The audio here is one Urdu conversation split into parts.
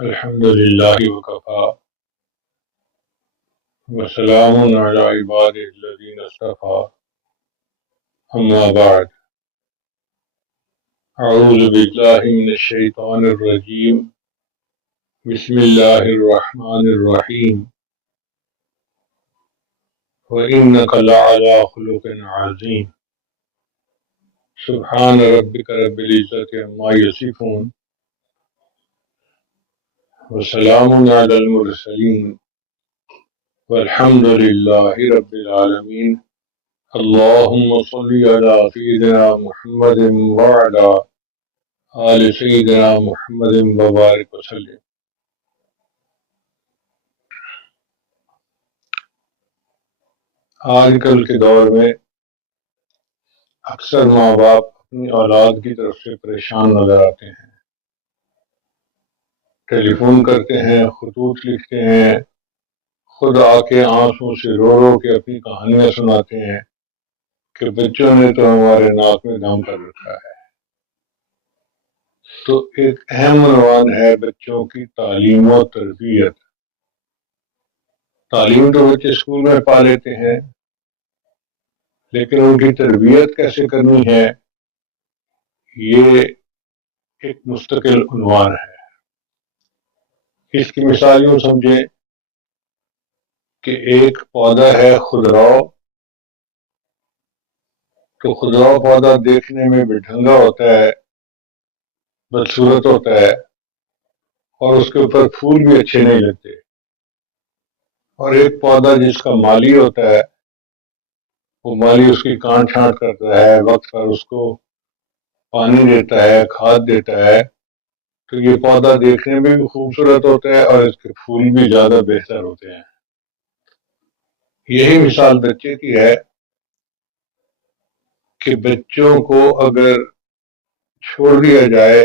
الحمد لله وكفى وسلام على عباده الذين اصطفى أما بعد أعوذ بالله من الشيطان الرجيم بسم الله الرحمن الرحيم وإنك لعلى خلق عظيم سبحان ربك رب العزة عما يصفون وسلام على المرسلين والحمد لله رب العالمين اللهم صل على سيدنا محمد وعلى آل سیدنا محمد وبارک وسلم۔ آج کل کے دور میں اکثر ماں باپ اپنی اولاد کی طرف سے پریشان نظر آتے ہیں، ٹیلی فون کرتے ہیں، خطوط لکھتے ہیں، خود آ کے آنسوں سے رو رو کے اپنی کہانیاں سناتے ہیں کہ بچوں نے تو ہمارے ناک میں دم کر رکھا ہے۔ تو ایک اہم عنوان ہے بچوں کی تعلیم و تربیت۔ تعلیم تو بچے اسکول میں پا لیتے ہیں، لیکن ان کی تربیت کیسے کرنی ہے یہ ایک مستقل عنوان ہے۔ اس کی مثال یوں سمجھیں کہ ایک پودا ہے خضراؤ، تو خضراؤ پودا دیکھنے میں بے ڈھنگا ہوتا ہے، بدصورت ہوتا ہے، اور اس کے اوپر پھول بھی اچھے نہیں لگتے۔ اور ایک پودا جس کا مالی ہوتا ہے، وہ مالی اس کی کانٹ چھانٹ کرتا ہے، وقت پر اس کو پانی دیتا ہے، کھاد دیتا ہے، تو یہ پودا دیکھنے میں بھی خوبصورت ہوتا ہے اور اس کے پھول بھی زیادہ بہتر ہوتے ہیں۔ یہی مثال بچے کی ہے کہ بچوں کو اگر چھوڑ دیا جائے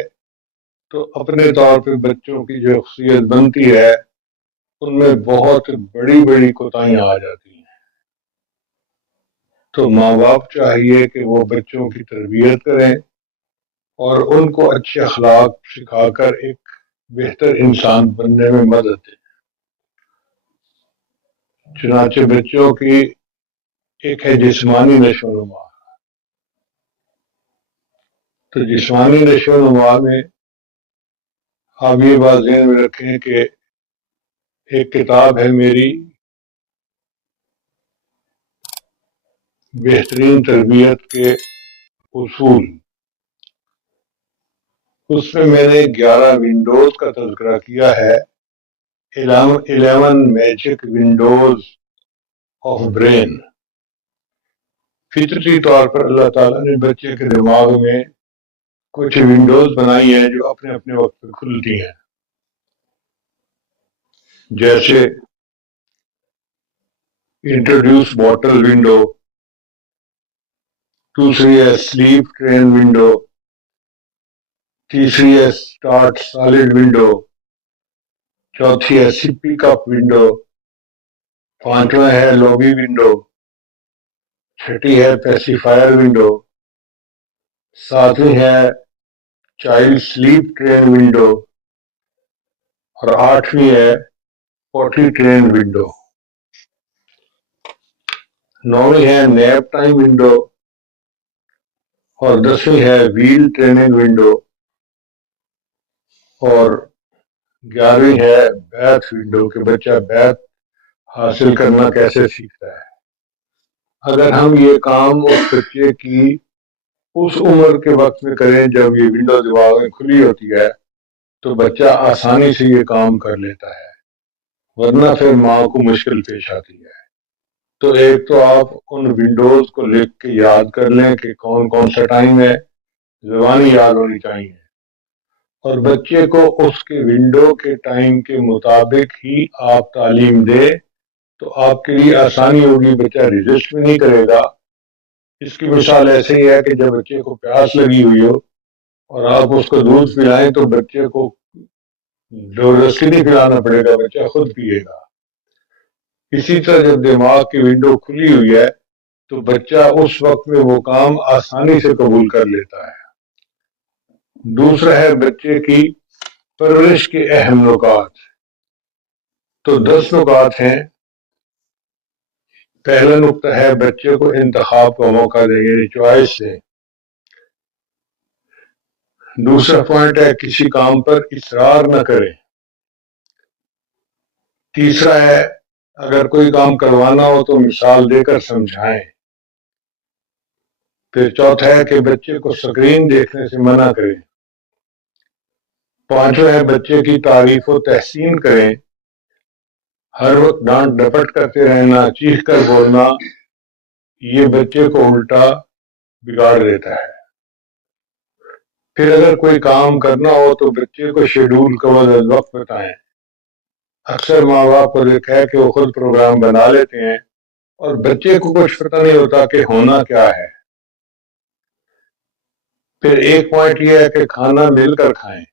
تو اپنے طور پہ بچوں کی جو شخصیت بنتی ہے ان میں بہت بڑی بڑی کوتاہیاں آ جاتی ہیں۔ تو ماں باپ چاہیے کہ وہ بچوں کی تربیت کریں اور ان کو اچھے اخلاق سکھا کر ایک بہتر انسان بننے میں مدد دیں۔ چنانچہ بچوں کی ایک ہے جسمانی نشو و نما۔ تو جسمانی نشو و نما میں آپ یہ بات ذہن میں رکھیں کہ ایک کتاب ہے میری بہترین تربیت کے اصول، اس میں نے 11 ونڈوز کا تذکرہ کیا ہے، 11 میجک ونڈوز آف برین۔ فطری طور پر اللہ تعالیٰ نے بچے کے دماغ میں کچھ ونڈوز بنائی ہیں جو اپنے اپنے وقت پہ کھلتی ہیں، جیسے انٹروڈیوس باٹل ونڈو، دوسری ہے سلیپ ٹرین ونڈو، تیسری ہے اسٹارٹ سالڈ ونڈو، چوتھی ہے سپی کپ ونڈو، پانچواں ہے لوبی ونڈو، چھٹی ہے پیسیفائر ونڈو، ساتویں ہے چائلڈ سلیپ ٹرین ونڈو، اور آٹھویں ہے پوٹی ٹرین ونڈو، نویں ہے نیپ ٹائم ونڈو، اور 10ویں ہے ویل ٹریننگ ونڈو، اور 11ویں ہے بیتھ ونڈو کہ بچہ بیتھ حاصل کرنا کیسے سیکھتا ہے۔ اگر ہم یہ کام اس بچے کی اس عمر کے وقت میں کریں جب یہ ونڈو دماغ میں کھلی ہوتی ہے تو بچہ آسانی سے یہ کام کر لیتا ہے، ورنہ پھر ماں کو مشکل پیش آتی ہے۔ تو ایک تو آپ ان ونڈوز کو لکھ کے یاد کر لیں کہ کون کون سا ٹائم ہے، زبانی یاد ہونی چاہیے، اور بچے کو اس کے ونڈو کے ٹائم کے مطابق ہی آپ تعلیم دیں تو آپ کے لیے آسانی ہوگی، بچہ ریزسٹ بھی نہیں کرے گا۔ اس کی مثال ایسے ہی ہے کہ جب بچے کو پیاس لگی ہوئی ہو اور آپ اس کو دودھ پلائیں تو بچے کو زبردستی نہیں پلانا پڑے گا، بچہ خود پیے گا۔ اسی طرح جب دماغ کی ونڈو کھلی ہوئی ہے تو بچہ اس وقت میں وہ کام آسانی سے قبول کر لیتا ہے۔ دوسرا ہے بچے کی پرورش کے اہم نکات تو 10 نکات ہیں۔ پہلا نقطہ ہے بچے کو انتخاب کا موقع دیں، یعنی چوائس دیں۔ دوسرا پوائنٹ ہے کسی کام پر اصرار نہ کریں۔ تیسرا ہے اگر کوئی کام کروانا ہو تو مثال دے کر سمجھائیں۔ پھر چوتھا ہے کہ بچے کو اسکرین دیکھنے سے منع کریں۔ پانچواں ہے بچے کی تعریف و تحسین کریں۔ ہر وقت ڈانٹ ڈپٹ کرتے رہنا، چیخ کر بولنا، یہ بچے کو الٹا بگاڑ دیتا ہے۔ پھر اگر کوئی کام کرنا ہو تو بچے کو شیڈول کا وقت بتائیں۔ اکثر ماں باپ کو دیکھا ہے کہ وہ خود پروگرام بنا لیتے ہیں اور بچے کو کچھ پتہ نہیں ہوتا کہ ہونا کیا ہے۔ پھر ایک پوائنٹ یہ ہے کہ کھانا مل کر کھائیں۔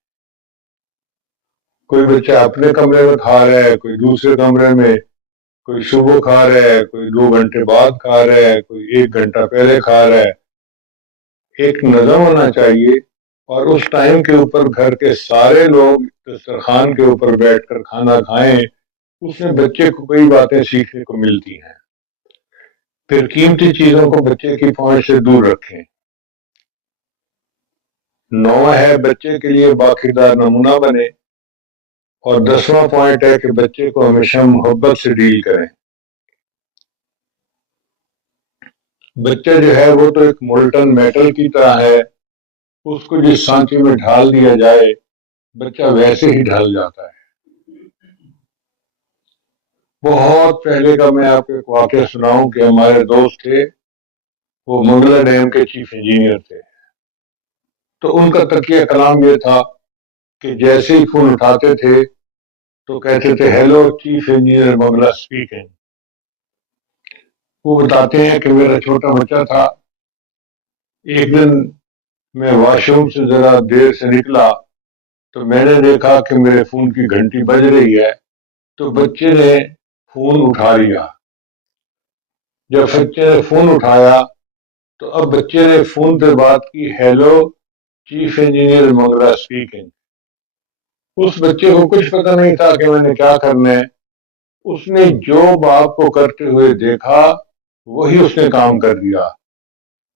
کوئی بچہ اپنے کمرے میں کھا رہا ہے، کوئی دوسرے کمرے میں، کوئی صبح کھا رہا ہے، کوئی 2 گھنٹے بعد کھا رہا ہے، کوئی 1 گھنٹہ پہلے کھا رہا ہے۔ ایک نظم ہونا چاہیے اور اس ٹائم کے اوپر گھر کے سارے لوگ دسترخوان کے اوپر بیٹھ کر کھانا کھائیں، اس میں بچے کو کئی باتیں سیکھنے کو ملتی ہیں۔ پھر قیمتی چیزوں کو بچے کی پہنچ سے دور رکھیں۔ 9واں ہے بچے کے لیے باکردار نمونہ بنے، اور 10واں پوائنٹ ہے کہ بچے کو ہمیشہ محبت سے ڈیل کریں۔ بچہ جو ہے وہ تو ایک مولٹن میٹل کی طرح ہے، اس کو جس سانچے میں ڈھال دیا جائے بچہ ویسے ہی ڈھل جاتا ہے۔ بہت پہلے کا میں آپ کو ایک واقعہ سناؤں کہ ہمارے دوست تھے، وہ منگلا ڈیم کے چیف انجینئر تھے۔ تو ان کا تقیہ کلام یہ تھا کہ جیسے ہی فون اٹھاتے تھے تو کہتے تھے hello chief engineer Mangla speaking. وہ بتاتے ہیں کہ میرا چھوٹا بچہ تھا، ایک دن میں واش روم سے ذرا دیر سے نکلا تو میں نے دیکھا کہ میرے فون کی گھنٹی بج رہی ہے، تو بچے نے فون اٹھا لیا۔ جب بچے نے فون اٹھایا تو اب بچے نے فون پہ بات کی، hello chief engineer Mangla speaking. اس بچے کو کچھ پتہ نہیں تھا کہ میں نے کیا کرنا ہے، اس نے جو باپ کو کرتے ہوئے دیکھا وہی اس نے کام کر دیا۔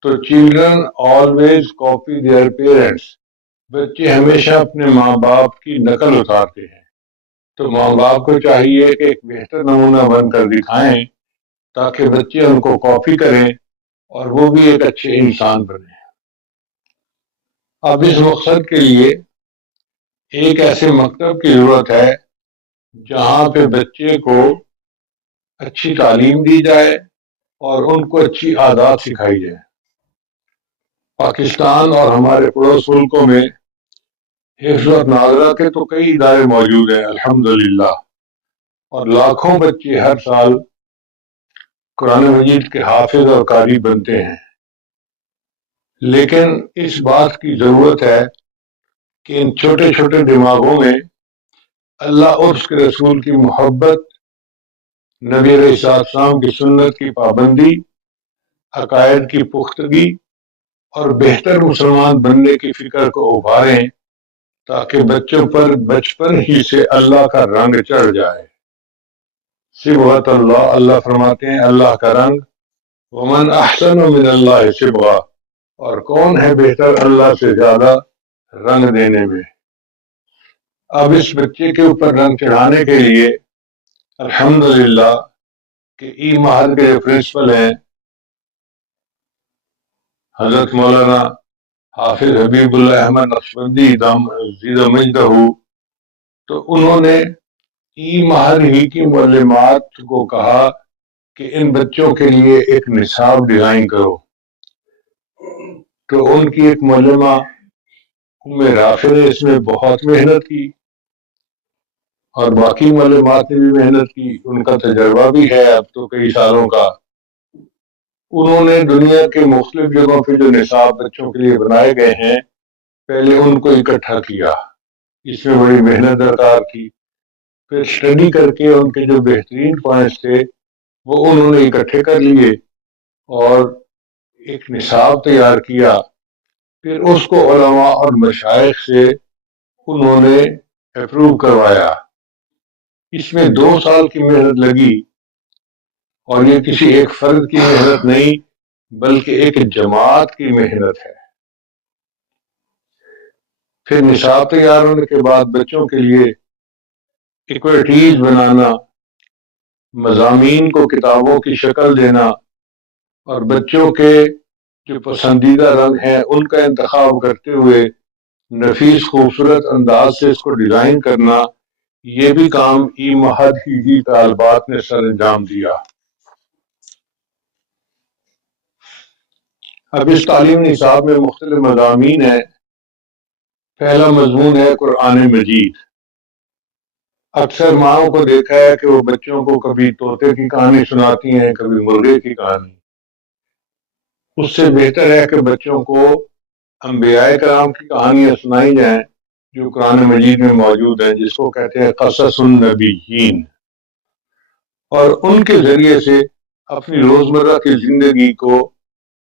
تو children always copy their parents, بچے ہمیشہ اپنے ماں باپ کی نقل اتارتے ہیں۔ تو ماں باپ کو چاہیے کہ ایک بہتر نمونہ بن کر دکھائیں تاکہ بچے ان کو کاپی کریں اور وہ بھی ایک اچھے انسان بنے۔ اب اس مقصد کے لیے ایک ایسے مکتب کی ضرورت ہے جہاں پہ بچے کو اچھی تعلیم دی جائے اور ان کو اچھی عادات سکھائی جائے۔ پاکستان اور ہمارے پڑوس ملکوں میں حفظ و ناظرہ کے تو کئی ادارے موجود ہیں الحمدللہ، اور لاکھوں بچے ہر سال قرآن مجید کے حافظ اور قاری بنتے ہیں۔ لیکن اس بات کی ضرورت ہے کہ ان چھوٹے چھوٹے دماغوں میں اللہ اور اس کے رسول کی محبت، نبی علیہ السلام کی سنت کی پابندی، عقائد کی پختگی اور بہتر مسلمان بننے کی فکر کو ابھاریں تاکہ بچوں پر بچپن ہی سے اللہ کا رنگ چڑھ جائے۔ صبغۃ اللہ، اللہ فرماتے ہیں اللہ کا رنگ، ومن احسن من اللہ صبغہ، اور کون ہے بہتر اللہ سے زیادہ رنگ دینے میں۔ اب اس بچے کے اوپر رنگ چڑھانے کے لیے الحمدللہ کہ ای معہد کے پرنسپل ہیں حضرت مولانا حافظ حبیب اللہ احمد نقشبندی زید مجدہ، تو انہوں نے ای معہد ہی کی معلمات کو کہا کہ ان بچوں کے لیے ایک نصاب ڈیزائن کرو۔ تو ان کی ایک معلمہ ام رافع نے اس میں بہت محنت کی اور باقی معلومات نے بھی محنت کی، ان کا تجربہ بھی ہے اب تو کئی سالوں کا۔ انہوں نے دنیا کے مختلف جگہوں پہ جو نصاب بچوں کے لیے بنائے گئے ہیں پہلے ان کو اکٹھا کیا، اس میں بڑی محنت درکار کی۔ پھر اسٹڈی کر کے ان کے جو بہترین پوائنٹس تھے وہ انہوں نے اکٹھے کر لیے اور ایک نصاب تیار کیا۔ پھر اس کو علماء اور مشائخ سے انہوں نے اپروو کروایا. اس میں 2 سال کی محنت لگی، اور یہ کسی ایک فرد کی محنت نہیں بلکہ ایک جماعت کی محنت ہے. پھر نصاب تیار ہونے کے بعد بچوں کے لیے ایکٹیویٹیز بنانا، مضامین کو کتابوں کی شکل دینا، اور بچوں کے جو پسندیدہ رنگ ہیں ان کا انتخاب کرتے ہوئے نفیس خوبصورت انداز سے اس کو ڈیزائن کرنا، یہ بھی کام ای مہد کی طالبات نے سر انجام دیا. اب اس تعلیمی نصاب میں مختلف مضامین ہیں. پہلا مضمون ہے قرآن مجید. اکثر ماؤں کو دیکھا ہے کہ وہ بچوں کو کبھی طوطے کی کہانی سناتی ہیں، کبھی مرغے کی کہانی. اس سے بہتر ہے کہ بچوں کو انبیاء کرام کی کہانیاں سنائی جائیں جو قرآن مجید میں موجود ہیں، جس کو کہتے ہیں قصص النبیین، اور ان کے ذریعے سے اپنی روزمرہ کی زندگی کو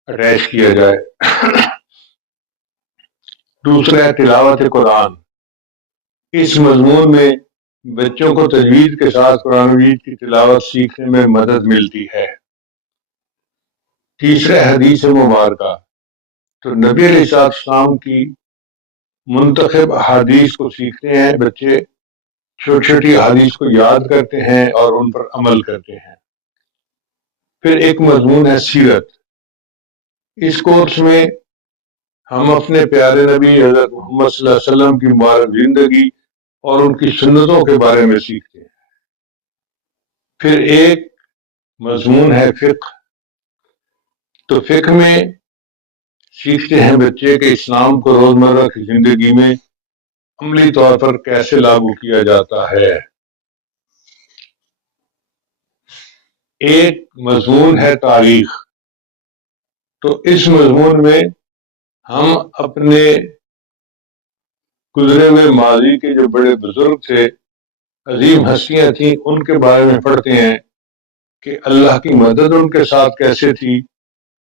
اٹیچ کیا جائے. دوسرا ہے تلاوت قرآن. اس مضمون میں بچوں کو تجوید کے ساتھ قرآن مجید کی تلاوت سیکھنے میں مدد ملتی ہے. تیسرا حدیث مبارکہ. تو نبی علیہ السلام کی منتخب احادیث کو سیکھتے ہیں بچے، چھوٹی چھوٹی احادیث کو یاد کرتے ہیں اور ان پر عمل کرتے ہیں. پھر ایک مضمون ہے سیرت. اس کورس میں ہم اپنے پیارے نبی حضرت محمد صلی اللہ علیہ وسلم کی مبارک زندگی اور ان کی سنتوں کے بارے میں سیکھتے ہیں. پھر ایک مضمون ہے فقہ. تو فقہ میں سیکھتے ہیں بچے کہ اسلام کو روزمرہ کی زندگی میں عملی طور پر کیسے لاگو کیا جاتا ہے. ایک مضمون ہے تاریخ. تو اس مضمون میں ہم اپنے گزرے ہوئے ماضی کے جو بڑے بزرگ تھے، عظیم ہستیاں تھیں، ان کے بارے میں پڑھتے ہیں کہ اللہ کی مدد ان کے ساتھ کیسے تھی،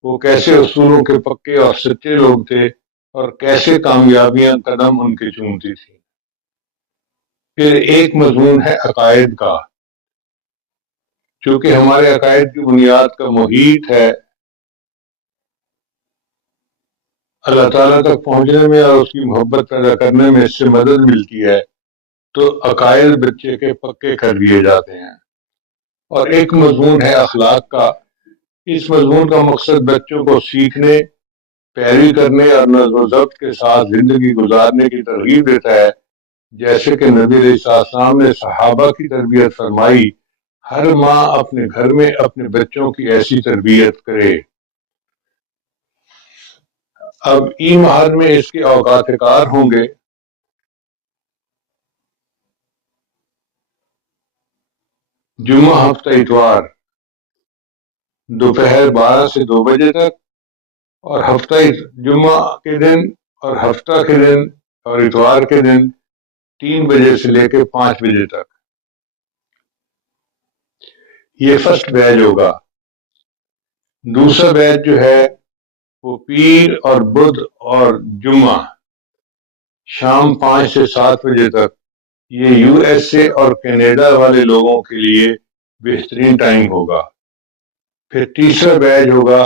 وہ کیسے اصولوں کے پکے اور سچے لوگ تھے، اور کیسے کامیابیاں قدم ان کی چومتی تھیں. پھر ایک مضمون ہے عقائد کا. چونکہ ہمارے عقائد کی بنیاد کا محیط ہے اللہ تعالیٰ تک پہنچنے میں اور اس کی محبت پیدا کرنے میں اس سے مدد ملتی ہے، تو عقائد بچے کے پکے کر دیے جاتے ہیں. اور ایک مضمون ہے اخلاق کا. اس مضمون کا مقصد بچوں کو سیکھنے، پیروی کرنے اور نظم و ضبط کے ساتھ زندگی گزارنے کی ترغیب دیتا ہے، جیسے کہ نبی علیہ السلام نے صحابہ کی تربیت فرمائی. ہر ماں اپنے گھر میں اپنے بچوں کی ایسی تربیت کرے. اب ای مہد میں اس کے اوقات کار ہوں گے. جمعہ ہفتہ اتوار دوپہر 12 سے 2 بجے تک، اور جمعہ کے دن اور ہفتہ کے دن اور اتوار کے دن 3 بجے سے لے کے 5 بجے تک. یہ فرسٹ بیچ ہوگا. دوسرا بیچ جو ہے وہ پیر اور بدھ اور جمعہ شام 5 سے 7 بجے تک. یہ یو ایس اے اور کینیڈا والے لوگوں کے لیے بہترین ٹائم ہوگا. پھر تیسرا بیچ ہوگا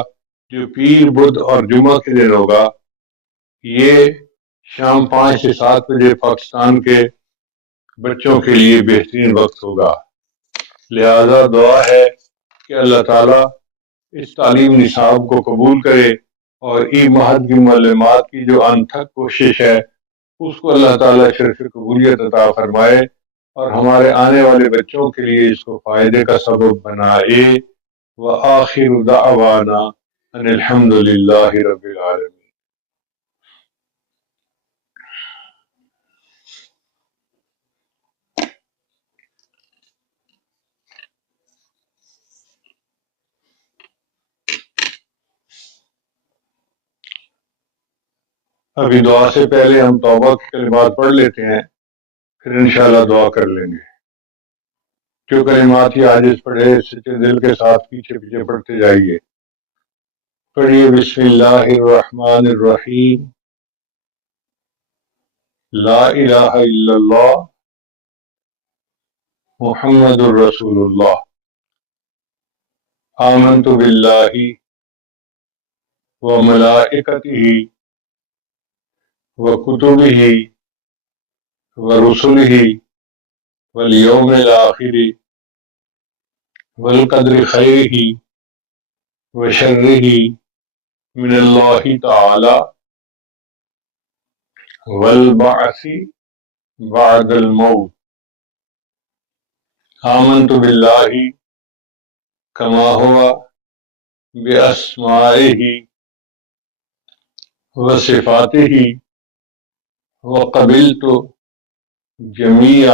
جو پیر بدھ اور جمعہ کے دن ہوگا. یہ شام 5 سے 7 بجے پاکستان کے بچوں کے لیے بہترین وقت ہوگا. لہذا دعا ہے کہ اللہ تعالیٰ اس تعلیم نصاب کو قبول کرے، اور ای مہد کی معلومات کی جو انتھک کوشش ہے اس کو اللہ تعالیٰ شرف قبولیت عطا فرمائے، اور ہمارے آنے والے بچوں کے لیے اس کو فائدے کا سبب بنائے. وآخر دعوانا ان الحمد للہ رب العالمین. ابھی دعا سے پہلے ہم توبہ کے کلمات پڑھ لیتے ہیں، پھر انشاءاللہ دعا کر لیں گے. جو کلمات ہی عاجز پڑھے سچے دل کے ساتھ پیچھے پیچھے پڑھتے جائیے. پڑھیے بسم اللہ الرحمن الرحیم. لا الہ الا اللہ محمد الرسول اللہ آمنت باللہ وملائکتہ وکتبہ ورسلہ والیوم الآخر والقدر خیرہ وشرہ من اللہ تعالی والبعث بعد الموت آمنت باللہ کما ہوا بأسمائہ وصفاتہ وقبلت جمیع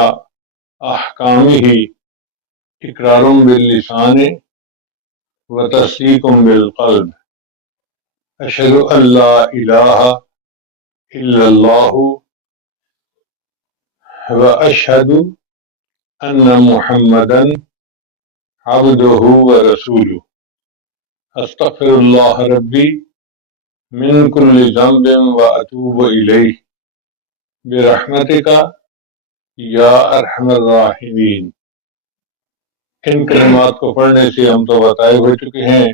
احکامہ اقرار باللسان وتصدیق بالقلب اشہد ان لا الہ الا اللہ واشہد ان محمدا عبدہ ورسولہ استغفر اللہ ربی من کل ذنب واتوب الیہ برحمتک یا ارحم الراحمین۔ ان کلمات کو پڑھنے سے ہم تو بتائے ہو چکے ہیں،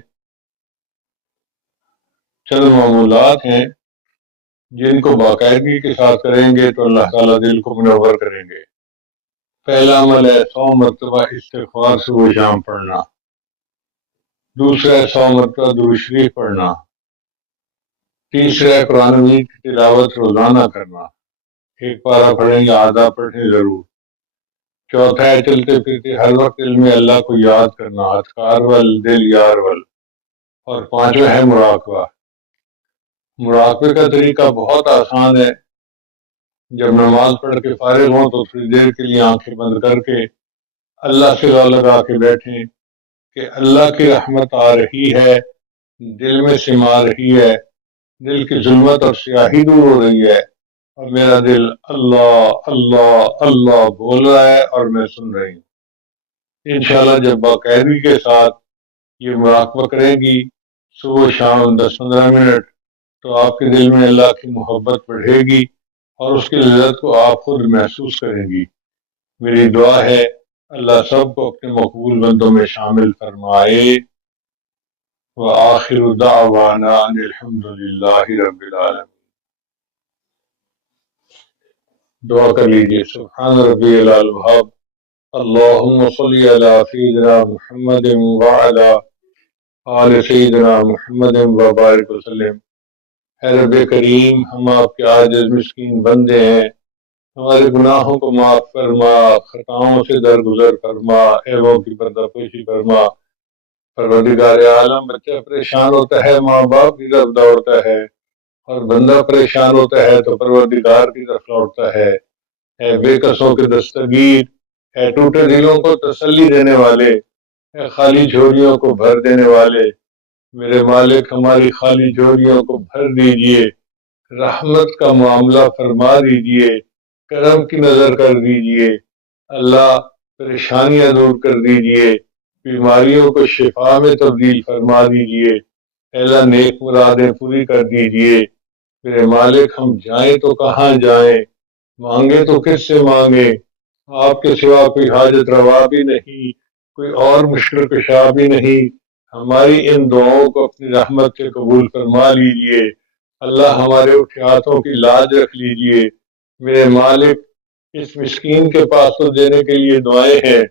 چند معمولات ہیں جن کو باقاعدگی کے ساتھ کریں گے تو اللہ تعالیٰ دل کو منور کریں گے۔ پہلا عمل ہے 100 مرتبہ استغفار صبح شام پڑھنا، دوسرا ہے 100 مرتبہ درود شریف پڑھنا، تیسرا ہے قرآن مجید کی تلاوت روزانہ کرنا، ایک پارہ پڑھیں گے آدھا پڑھیں ضرور، چوتھا ہے چلتے پھرتے ہر وقت علم اللہ کو یاد کرنا، اذکار ول دل یار ول، اور پانچواں ہے مراقبہ۔ مراقبے کا طریقہ بہت آسان ہے، جب نماز پڑھ کے فارغ ہوں تو تھوڑی دیر کے لیے آنکھیں بند کر کے اللہ سے لو لگا کے بیٹھیں کہ اللہ کی رحمت آ رہی ہے، دل میں سما رہی ہے، دل کی ظلمت اور سیاہی دور ہو رہی ہے، اور میرا دل اللہ اللہ اللہ بول رہا ہے اور میں سن رہی ہوں۔ انشاءاللہ جب باقاعدگی کے ساتھ یہ مراقبہ کریں گی صبح شام 10-15 منٹ تو آپ کے دل میں اللہ کی محبت بڑھے گی اور اس کی لذت کو آپ خود محسوس کریں گی۔ میری دعا ہے اللہ سب کو اپنے مقبول بندوں میں شامل فرمائے۔ وآخر دعوانا ان الحمد للہ رب العالمین۔ دعا کر لیجیے۔ سبحان ربی العظیم، اللہم صلی علی سیدنا محمد وعلی آل سیدنا محمد وبارک وسلم۔ اے رب کریم، ہم آپ کے عاجز مسکین بندے ہیں، ہمارے گناہوں کو معاف فرما، خطاؤں سے درگزر فرما، عیبوں کی پردہ پوشی فرما۔ پروردگار عالم، بچہ پریشان ہوتا ہے ماں باپ کی طرف دوڑتا ہے، اور بندہ پریشان ہوتا ہے تو پروردگار کی طرف لوٹتا ہے۔ اے بے کسوں کے دستگیر، اے ٹوٹے دلوں کو تسلی دینے والے، اے خالی جھولیوں کو بھر دینے والے، میرے مالک ہماری خالی جھولیوں کو بھر دیجئے، رحمت کا معاملہ فرما دیجئے، کرم کی نظر کر دیجئے، اللہ پریشانیاں دور کر دیجئے، بیماریوں کو شفا میں تبدیل فرما دیجئے، اللہ نیک مرادیں پوری کر دیجئے۔ میرے مالک ہم جائیں تو کہاں جائیں، مانگے تو کس سے مانگے، آپ کے سوا کوئی حاجت روا بھی نہیں، کوئی اور مشکل کشا بھی نہیں، ہماری ان دعاؤں کو اپنی رحمت سے قبول فرما لیجئے۔ اللہ ہمارے اٹھیاتوں کی لاج رکھ لیجئے۔ میرے مالک، اس مسکین کے پاس تو دینے کے لیے دعائیں ہیں،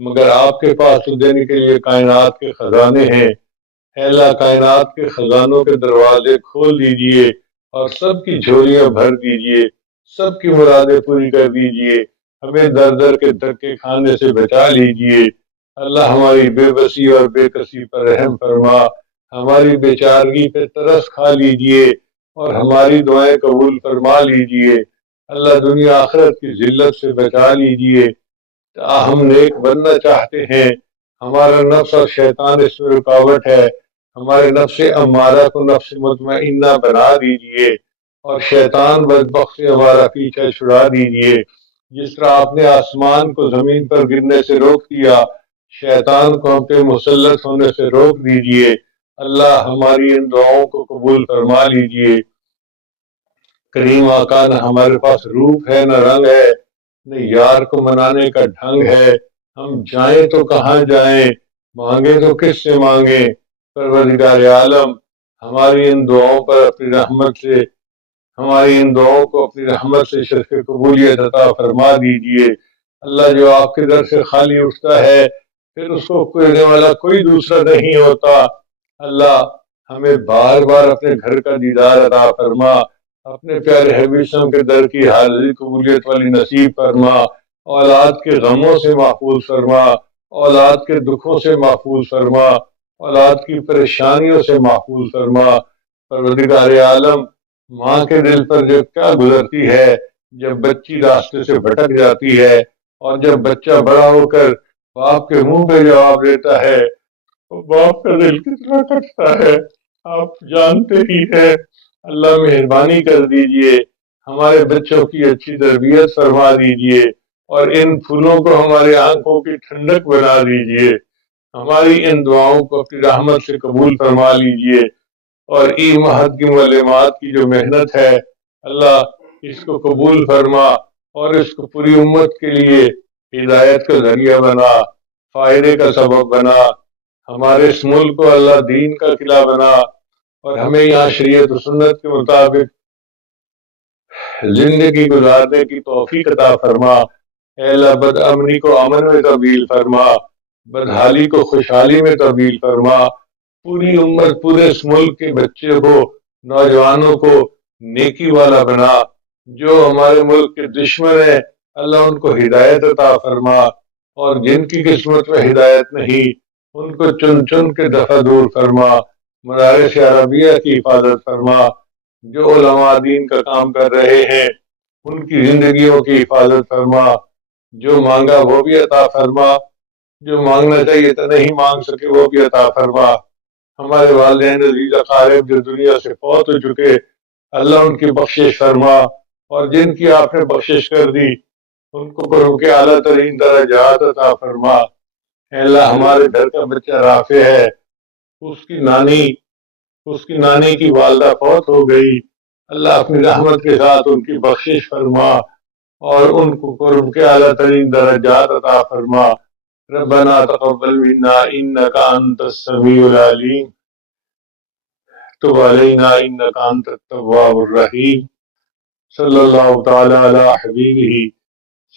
مگر آپ کے پاس تو دینے کے لیے کائنات کے خزانے ہیں۔ اے اللہ، کائنات کے خزانوں کے دروازے کھول دیجئے اور سب کی جھولیاں بھر دیجئے، سب کی مرادیں پوری کر دیجئے، ہمیں در در کے دھکے کھانے سے بچا لیجئے۔ اللہ ہماری بے بسی اور بے کسی پر رحم فرما، ہماری بیچارگی پہ ترس کھا لیجئے اور ہماری دعائیں قبول فرما لیجئے۔ اللہ دنیا آخرت کی ذلت سے بچا لیجئے۔ ہم نیک بننا چاہتے ہیں، ہمارا نفس اور شیطان اس میں رکاوٹ ہے، ہمارے نفس امارہ کو نفس مطمئنہ بنا دیجئے اور شیطان بدبخت سے ہمارا پیچھا چھڑا دیجئے۔ جس طرح آپ نے آسمان کو زمین پر گرنے سے روک دیا، شیطان کو ہم پہ مسلط ہونے سے روک دیجئے۔ اللہ ہماری ان دعاؤں کو قبول فرما لیجئے۔ کریم آقا، نہ ہمارے پاس روپ ہے نہ رنگ ہے، اپنے یار کو منانے کا ڈھنگ ہے، ہم جائیں تو کہاں جائیں، مانگیں تو کس سے مانگیں۔ پروردگار عالم ہماری ان دعاؤں پر اپنی رحمت سے، ہماری ان دعاؤں کو اپنی رحمت سے شرف قبولیت عطا فرما دیجئے۔ اللہ، جو آپ کے در سے خالی اٹھتا ہے پھر اس کو دینے والا کوئی دوسرا نہیں ہوتا۔ اللہ، ہمیں بار بار اپنے گھر کا دیدار عطا فرما، اپنے پیارے حبیب صاحب کے در کی حاضری قبولیت والی نصیب فرما، اولاد کے غموں سے محفوظ فرما، اولاد کے دکھوں سے محفوظ فرما، اولاد کی پریشانیوں سے محفوظ فرما۔ پروردگار عالم، ماں کے دل پر جو کیا گزرتی ہے جب بچی راستے سے بھٹک جاتی ہے، اور جب بچہ بڑا ہو کر باپ کے منہ پہ جواب دیتا ہے، تو باپ کا دل کتنا کٹتا ہے آپ جانتے ہی ہیں۔ اللہ، مہربانی کر دیجئے، ہمارے بچوں کی اچھی تربیت فرما دیجئے، اور ان پھولوں کو ہماری آنکھوں کی ٹھنڈک بنا دیجئے۔ ہماری ان دعاؤں کو اپنی رحمت سے قبول فرما لیجئے، اور ای مہد کی معلومات کی جو محنت ہے اللہ، اس کو قبول فرما، اور اس کو پوری امت کے لیے ہدایت کا ذریعہ بنا، فائدے کا سبب بنا، ہمارے اس ملک کو اللہ دین کا قلعہ بنا، اور ہمیں یہاں شریعت و سنت کے مطابق زندگی گزارنے کی توفیق عطا فرما۔ اے اللہ، بد امنی کو امن میں تبدیل فرما، بدحالی کو خوشحالی میں تبدیل فرما، پوری امت، پورے اس ملک کے بچے کو، نوجوانوں کو نیکی والا بنا۔ جو ہمارے ملک کے دشمن ہیں اللہ، ان کو ہدایت عطا فرما، اور جن کی قسمت میں ہدایت نہیں ان کو چن چن کے دفع دور فرما۔ مدارس عربیہ کی حفاظت فرما، جو علماء دین کا کام کر رہے ہیں ان کی زندگیوں کی حفاظت فرما، جو مانگا وہ بھی عطا فرما، جو مانگنا چاہیے تو نہیں مانگ سکے وہ بھی عطا فرما۔ ہمارے والدین عزیز اقارب جو دنیا سے فوت ہو چکے اللہ، ان کی بخشش فرما، اور جن کی آپ نے بخشش کر دی ان کو قرب کے اعلیٰ ترین درجات عطا فرما۔ اے اللہ، ہمارے گھر کا بچہ رافع ہے، اس کی نانی کی والدہ فوت ہو گئی، اللہ اپنی رحمت کے ساتھ ان کی بخشش فرما، اور ان کو قرب کے اعلیٰ ترین درجات عطا فرما۔ ربنا تقبل منا انك انت السميع العليم، تب علينا انك انت التواب الرحيم۔ صلی اللہ تعالی علی حبیبہ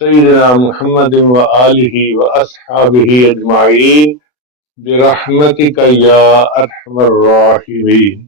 سیدنا محمد وآلہ واصحابہ اجمعین برحمتک یا ارحم الراحمین۔